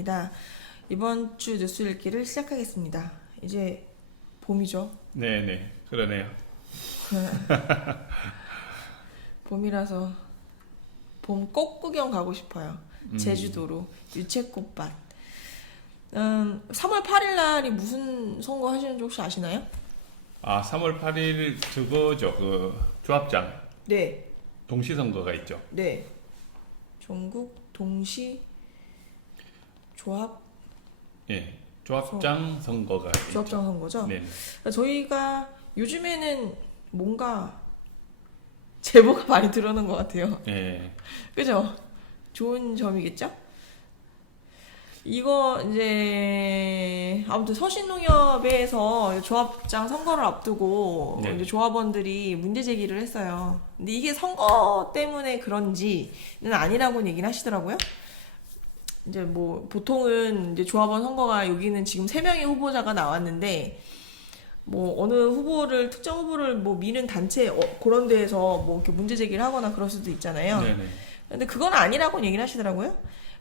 시간입니다. 이번 주 뉴스 읽기를 시작하겠습니다. 이제 봄이죠. 네네, 그러네요. 봄이라서 봄 꽃 구경 가고 싶어요. 제주도로 유채꽃밭. 3월 8일 날이 무슨 선거 하시는지 혹시 아시나요? 아, 3월 8일 저거죠, 그 조합장 네, 동시선거가 있죠. 네. 전국 동시 조합 예, 조합장 선거가 조합장 선거죠. 네, 저희가 요즘에는 뭔가 제보가 많이 들어오는 것 같아요. 예, 그죠? 좋은 점이겠죠? 이거 이제 아무튼 서신농협에서 조합장 선거를 앞두고 네. 이제 조합원들이 문제 제기를 했어요. 근데 이게 선거 때문에 그런지는 아니라고 얘기는 하시더라고요. 이제 뭐 보통은 이제 조합원 선거가 여기는 지금 3명의 후보자가 나왔는데 뭐 어느 후보를 특정 후보를 뭐 미는 단체 그런 데에서 뭐 이렇게 문제 제기를 하거나 그럴 수도 있잖아요. 네네. 근데 그건 아니라고 얘기를 하시더라고요.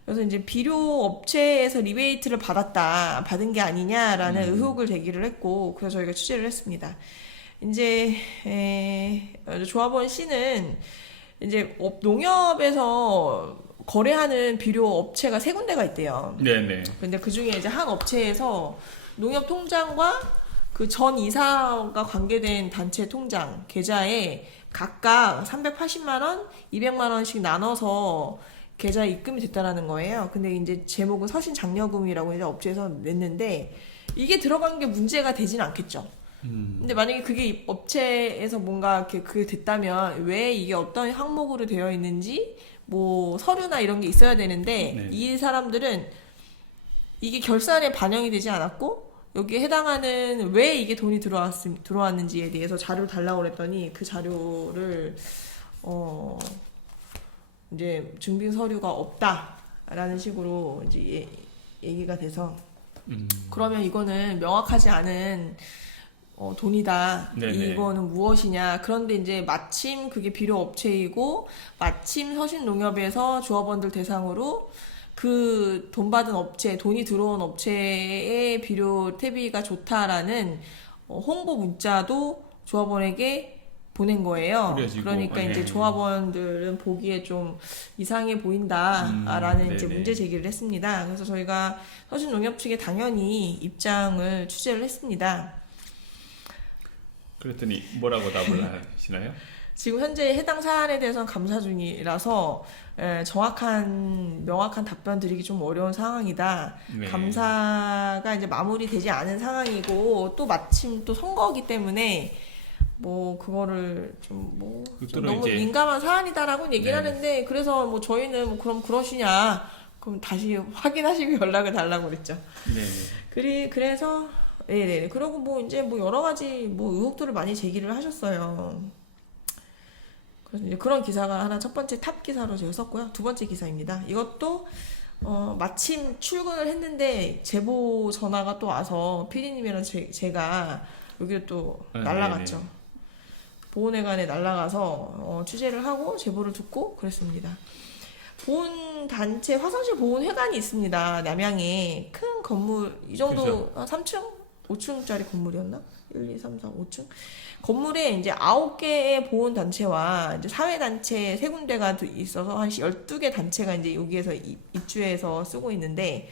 그래서 이제 비료 업체에서 리베이트를 받은 게 아니냐라는 의혹을 제기를 했고, 그래서 저희가 취재를 했습니다. 이제 조합원 씨는 이제 농협에서 거래하는 비료 업체가 3군데가 있대요. 네네. 근데 그 중에 이제 한 업체에서 농협 통장과 그 전 이사가 관계된 단체 통장 계좌에 각각 380만 원, 200만 원씩 나눠서 계좌에 입금이 됐다라는 거예요. 근데 이제 제목은 서신 장려금이라고 이제 업체에서 냈는데 이게 들어간 게 문제가 되진 않겠죠. 근데 만약에 그게 업체에서 뭔가 이렇게 그게 됐다면 왜 이게 어떤 항목으로 되어 있는지 뭐 서류나 이런 게 있어야 되는데 네. 이 사람들은 이게 결산에 반영이 되지 않았고 여기에 해당하는 왜 이게 돈이 들어왔는지에 대해서 자료를 달라고 그랬더니 그 자료를 이제 증빙 서류가 없다라는 식으로 이제 얘기가 돼서 그러면 이거는 명확하지 않은 돈이다. 네네. 이거는 무엇이냐. 그런데 이제 마침 그게 비료 업체이고 마침 서신농협에서 조합원들 대상으로 그 돈 받은 업체, 돈이 들어온 업체의 비료 퇴비가 좋다라는 홍보 문자도 조합원에게 보낸 거예요. 그래지고, 그러니까 이제 조합원들은 보기에 좀 이상해 보인다라는 이제 네네. 문제 제기를 했습니다. 그래서 저희가 서신농협 측에 당연히 입장을 취재를 했습니다. 그랬더니 뭐라고 답을 하시나요? 지금 현재 해당 사안에 대해서는 감사 중이라서 명확한 답변 드리기 좀 어려운 상황이다. 네. 감사가 이제 마무리되지 않은 상황이고 또 마침 또 선거이기 때문에 뭐 그거를 좀 너무 이제 민감한 사안이다라고 얘기를 네. 하는데 그래서 뭐 저희는 뭐 그럼 그러시냐 그럼 다시 확인하시고 연락을 달라고 그랬죠. 네네. 그래서 네네. 그리고 뭐 이제 뭐 여러 가지 뭐 의혹들을 많이 제기를 하셨어요. 그래서 이제 그런 기사가 하나 첫 번째 탑 기사로 제가 썼고요. 두 번째 기사입니다. 이것도 마침 출근을 했는데 제보 전화가 또 와서 PD님이랑 제가 여기로 또 날라갔죠. 네네. 보훈회관에 날라가서 취재를 하고 제보를 듣고 그랬습니다. 보훈 단체 화성시 보훈회관이 있습니다. 남양에 큰 건물 이 정도 3층, 5층짜리 건물이었나? 1, 2, 3, 4, 5층 건물에 이제 9개의 보훈 단체와 이제 사회 단체 3군데가 있어서 한 12개 단체가 이제 여기에서 입주해서 쓰고 있는데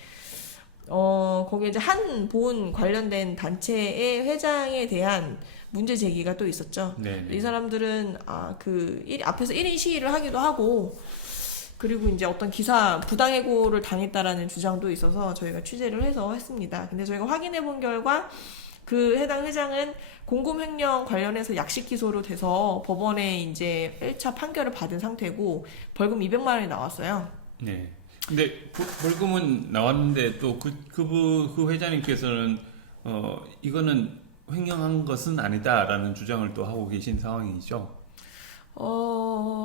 거기에 이제 한 보훈 관련된 단체의 회장에 대한 문제 제기가 또 있었죠. 네네. 이 사람들은 앞에서 1인 시위를 하기도 하고 그리고 이제 어떤 기사 부당해고를 당했다라는 주장도 있어서 저희가 취재를 해서 했습니다. 근데 저희가 확인해 본 결과 그 해당 회장은 공금횡령 관련해서 약식 기소로 돼서 법원에 이제 1차 판결을 받은 상태고 벌금 200만 원이 나왔어요. 네. 근데 벌금은 나왔는데 또 그 회장님께서는 이거는 횡령한 것은 아니다라는 주장을 또 하고 계신 상황이죠.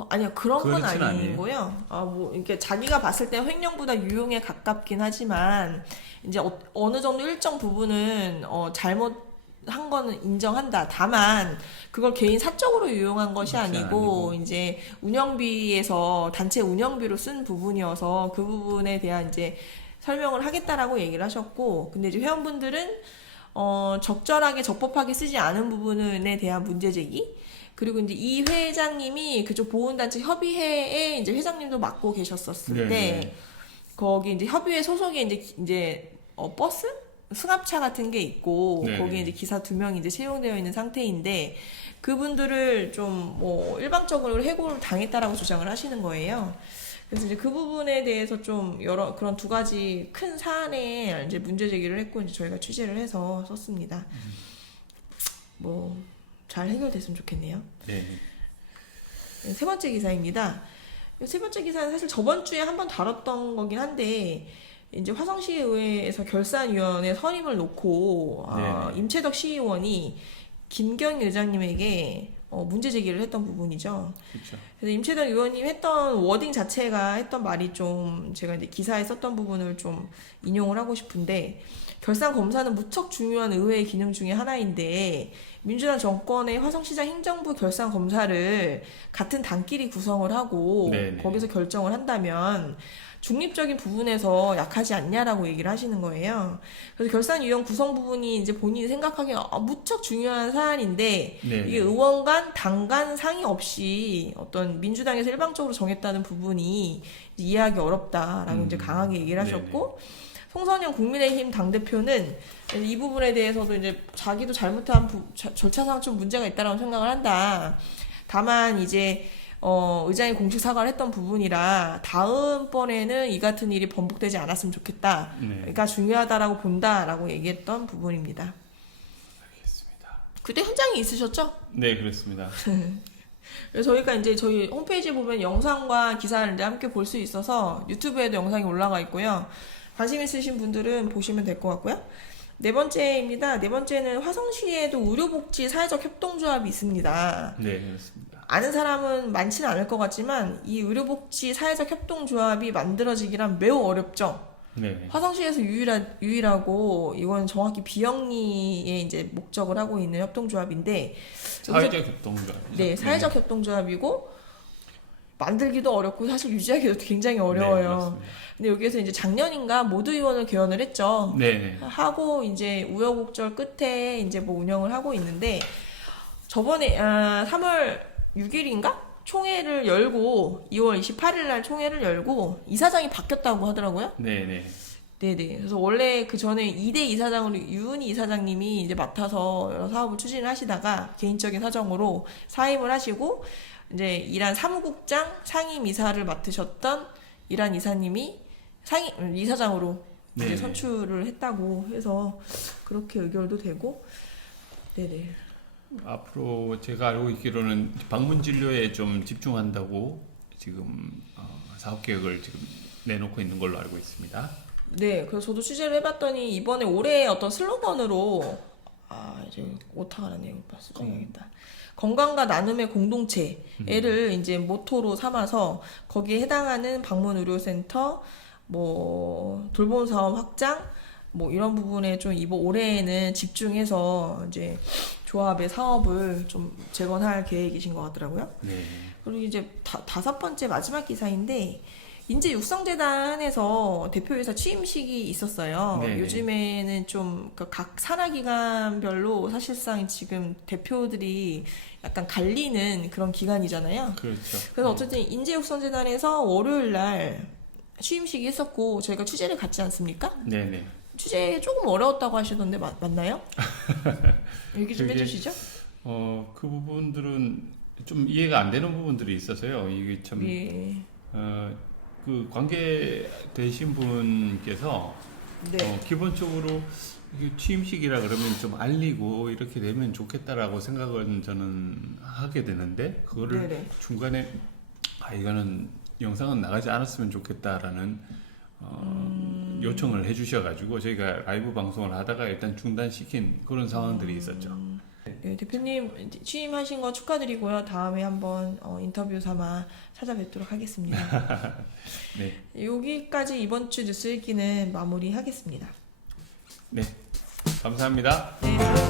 아니요. 그런 건 그렇진 아니고요. 이렇게 자기가 봤을 때 횡령보다 유용에 가깝긴 하지만, 이제 어느 정도 일정 부분은, 잘못한 거는 인정한다. 다만, 그걸 개인 사적으로 유용한 것이 아니고, 이제 운영비에서 단체 운영비로 쓴 부분이어서 그 부분에 대한 이제 설명을 하겠다라고 얘기를 하셨고, 근데 이제 회원분들은 적절하게 적법하게 쓰지 않은 부분에 대한 문제 제기, 그리고 이제 이 회장님이 그쪽 보훈단체 협의회에 이제 회장님도 맡고 계셨었을 때, 거기 이제 협의회 소속에 이제 버스? 승합차 같은 게 있고, 거기에 이제 기사 2명이 이제 채용되어 있는 상태인데, 그분들을 좀 뭐 일방적으로 해고를 당했다라고 주장을 하시는 거예요. 그래서 이제 그 부분에 대해서 좀 여러 그런 2가지 큰 사안에 이제 문제 제기를 했고, 이제 저희가 취재를 해서 썼습니다. 뭐 잘 해결됐으면 좋겠네요. 네. 3번째 기사입니다. 3번째 기사는 사실 저번 주에 한번 다뤘던 거긴 한데, 이제 화성시의회에서 결산위원회 선임을 놓고 임채덕 시의원이 김경희 의장님에게 문제 제기를 했던 부분이죠. 그렇죠. 그래서 임채덕 의원님 했던 워딩 자체가 했던 말이 좀 제가 이제 기사에 썼던 부분을 좀 인용을 하고 싶은데, 결산 검사는 무척 중요한 의회의 기능 중에 하나인데 민주당 정권의 화성시장 행정부 결산 검사를 같은 당끼리 구성을 하고 거기서 결정을 한다면 중립적인 부분에서 약하지 않냐라고 얘기를 하시는 거예요. 그래서 결산위원 구성 부분이 이제 본인이 생각하기에 무척 중요한 사안인데 이게 의원 간, 당 간 상의 없이 어떤 민주당에서 일방적으로 정했다는 부분이 이해하기 어렵다라고 이제 강하게 얘기를 하셨고, 송선영 국민의힘 당대표는 이 부분에 대해서도 이제 자기도 잘못한 절차상 좀 문제가 있다라고 생각을 한다. 다만 이제 의장이 공식 사과를 했던 부분이라 다음번에는 이 같은 일이 번복되지 않았으면 좋겠다. 그러니까 중요하다라고 본다라고 얘기했던 부분입니다. 알겠습니다. 그때 현장에 있으셨죠? 네, 그렇습니다. 그래서 저희가 이제 저희 홈페이지에 보면 영상과 기사를 이제 함께 볼 수 있어서 유튜브에도 영상이 올라가 있고요. 관심 있으신 분들은 보시면 될 것 같고요. 4번째입니다. 4번째는 화성시에도 의료복지 사회적 협동조합이 있습니다. 네, 그렇습니다. 아는 사람은 많지는 않을 것 같지만 이 의료복지 사회적 협동조합이 만들어지기란 매우 어렵죠. 네. 화성시에서 유일하고 이건 정확히 비영리의 이제 목적을 하고 있는 협동조합인데, 사회적 협동조합. 네, 사회적 협동조합이고 만들기도 어렵고 사실 유지하기도 굉장히 어려워요. 네, 근데 여기에서 이제 작년인가 모두 의원을 개원을 했죠. 네. 하고 이제 우여곡절 끝에 이제 뭐 운영을 하고 있는데, 저번에 3월 6일인가 총회를 열고 2월 28일 날 총회를 열고 이사장이 바뀌었다고 하더라고요. 네네. 네네. 그래서 원래 그 전에 2대 이사장으로 유은희 이사장님이 이제 맡아서 여러 사업을 추진을 하시다가 개인적인 사정으로 사임을 하시고, 이제 이란 사무국장 상임 이사를 맡으셨던 이란 이사님이 이사장으로 이제 선출을 했다고 해서 그렇게 의결도 되고, 네네. 앞으로 제가 알고 있기로는 방문 진료에 좀 집중한다고 지금 사업 계획을 지금 내놓고 있는 걸로 알고 있습니다. 네, 그래서 저도 취재를 해봤더니 이번에 올해 어떤 슬로건으로 이제 오타가 나네요. 수정해야겠다. 건강과 나눔의 공동체를 이제 모토로 삼아서 거기에 해당하는 방문 의료센터, 뭐 돌봄 사업 확장, 뭐 이런 부분에 좀 이번 올해에는 집중해서 이제 조합의 사업을 좀 재건할 계획이신 것 같더라고요. 네. 그리고 이제 5번째 마지막 기사인데, 인재 육성재단에서 대표이사 취임식이 있었어요. 네네. 요즘에는 좀 각 산하기관별로 사실상 지금 대표들이 약간 갈리는 그런 기간이잖아요. 그렇죠. 그래서 어쨌든 인재 육성재단에서 월요일 날 취임식이 있었고 저희가 취재를 갔지 않습니까? 네네. 취재 조금 어려웠다고 하시던데 맞나요? 얘기 좀 해주시죠. 그 부분들은 좀 이해가 안 되는 부분들이 있어서요. 이게 참 예. 그 관계 되신 분께서 네. 기본적으로 이게 취임식이라 그러면 좀 알리고 이렇게 되면 좋겠다라고 생각은 저는 하게 되는데, 그거를 네네. 중간에 이거는 영상은 나가지 않았으면 좋겠다라는 요청을 해주셔가지고 저희가 라이브 방송을 하다가 일단 중단시킨 그런 상황들이 있었죠. 네, 대표님 취임하신 거 축하드리고요. 다음에 한번 인터뷰 삼아 찾아뵙도록 하겠습니다. 네. 여기까지 이번 주 뉴스 읽기는 마무리하겠습니다. 네. 감사합니다. 네.